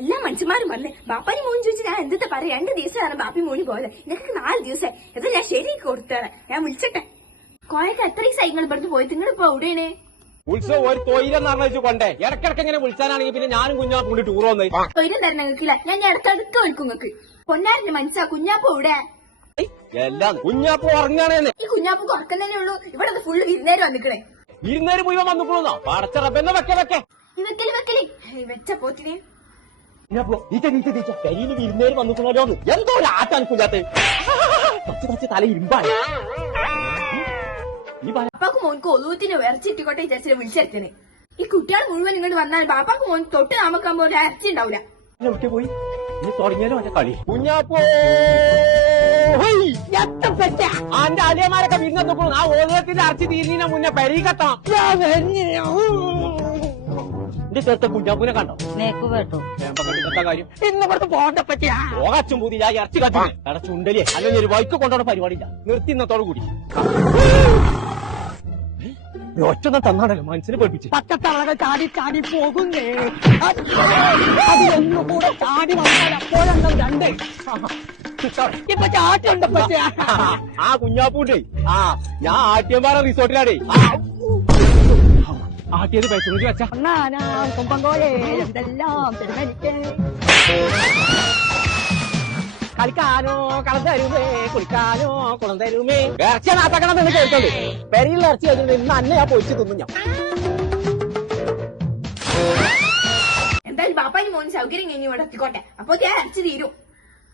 എല്ലാ മനുഷ്യന്മാരും പറഞ്ഞേ ബാപ്പാനി മോൻ ചോദിച്ചു ഞാൻ എന്താ പറയാ 2 ദിവസമാണ് ബാപ്പി മോനി പോയത്. നിനക്ക് 4 ദിവസമായി. ഇത് ഞാൻ ശരിയാക്കി കൊടുത്താണ്. ഞാൻ വിളിച്ചട്ടെ. കോയക്ക് എത്ര സൈക്കിൾ ഇവിടുന്ന് പോയി നിങ്ങളിപ്പോ എവിടെയാണ്? ഉത്സവം ഒരു തൊയിലെന്ന് പറഞ്ഞു കൊണ്ടേ ഇടക്കിടക്ക് എങ്ങനെ വിളിച്ചാനാണെങ്കിൽ പിന്നെ ഞാനും കുഞ്ഞാപ്പും കൂടി ടൂർ വന്നേ. തൊയിലും തരണം നിങ്ങൾക്കില്ല. ഞാൻ ഇടക്കിടക്ക് വിളിക്കും നിങ്ങൾക്ക്. പൊന്നാരിന്റെ മനസ്സാ കുഞ്ഞാപ്പ ഇവിടെ എല്ലാം കുഞ്ഞാപ്പ് ഉറങ്ങാണേന്ന്. ഈ കുഞ്ഞാപ്പ് ഉറക്കം തന്നെ ഉള്ളൂ. ഇവിടെ ഫുള്ള് വിരുന്നേരം വന്നിക്കണേ. വിരുന്നേര് മുഴുവൻ വന്നിക്കണോ? പടച്ചറപ്പെന്ന് വെക്കേ വെക്കല് വെച്ച പോത്തിനെ കരിയിൽ വിരുന്നേര് വന്നിക്കണല്ലോ. എന്തോ ഒരു ആട്ടാണ് കുഞ്ഞാത്ത് കുറച്ച് തല ഇരുമ്പാണ്. ബാപ്പാക്ക് മോൻക്ക് ഒതുവത്തിന് ഇറച്ചിട്ടിക്കോട്ടെ വിചാരിച്ചിട്ട് വിളിച്ചിരുത്തണേ. ഈ കുട്ടികൾ മുഴുവൻ ഇങ്ങോട്ട് വന്നാൽ ബാപ്പാക്ക് മോൻ തൊട്ട് നാമക്കാൻ പോലെ ഇറച്ചി ഉണ്ടാവില്ല. എവിടെ പോയി ഇനി തുടങ്ങിയാലും മറ്റേ കളി. കുഞ്ഞാപ്പോ അന്റെ അലിയന്മാരൊക്കെ വിരുന്ന് നോക്കണം. ആ ഓരോത്തിന്റെ അറച്ചി തീരുന്നതിന് മുന്നേ പെരീക്കെത്താം. എന്റെ ചേർത്ത കുഞ്ഞാപ്പൂനെ കണ്ടോ? കാര്യം ഇന്നിവിടുത്തെ പോകണ്ട പറ്റിയാ പോകച്ചും പൂതി ഞാൻ ഇറച്ചി കത്തി അവിടെ ചുണ്ടലിയെ അല്ലെങ്കിൽ ഒരു ബൈക്ക് കൊണ്ടുപോണ പരിപാടിയില്ല. നിർത്തി ഇന്നത്തോടു കൂടി ഒറ്റ തന്നാണല്ലോ മനസ്സിന് പഠിപ്പിച്ച്. പച്ചത്തളകൾ ചാടി ചാടി പോകുന്നേ. അതിലൊന്നുകൂടെ ചാടി വന്നാൽ അപ്പോഴെന്താ 2 ഇപ്പൊ ചാട്ടുണ്ട്. ആ കുഞ്ഞാപ്പൂണ്ടേ ഞാൻ ആട്ടിയമ്പാറ റിസോർട്ടിലാടേ ആട്ടിയത് പൈസ വെച്ച കളിക്കാനോ കളം തരുമേ കുളിക്കാനോ കുളം തരുമേ. ഇറച്ചി നാട്ടാക്കണം എന്ന് കേൾക്കണ്ടേ. പെരിയുള്ള ഇറച്ചി കഴിഞ്ഞിട്ട് ഇന്ന് അന്നെ ഞാൻ പൊരിച്ച് തിന്നു. ഞാൻ എന്തായാലും ബാപ്പാനി മോൻ സൗകര്യം കഴിഞ്ഞ് ഇവിടെ എത്തിക്കോട്ടെ. അപ്പൊ ഞാൻ ഇറച്ചി തീരും.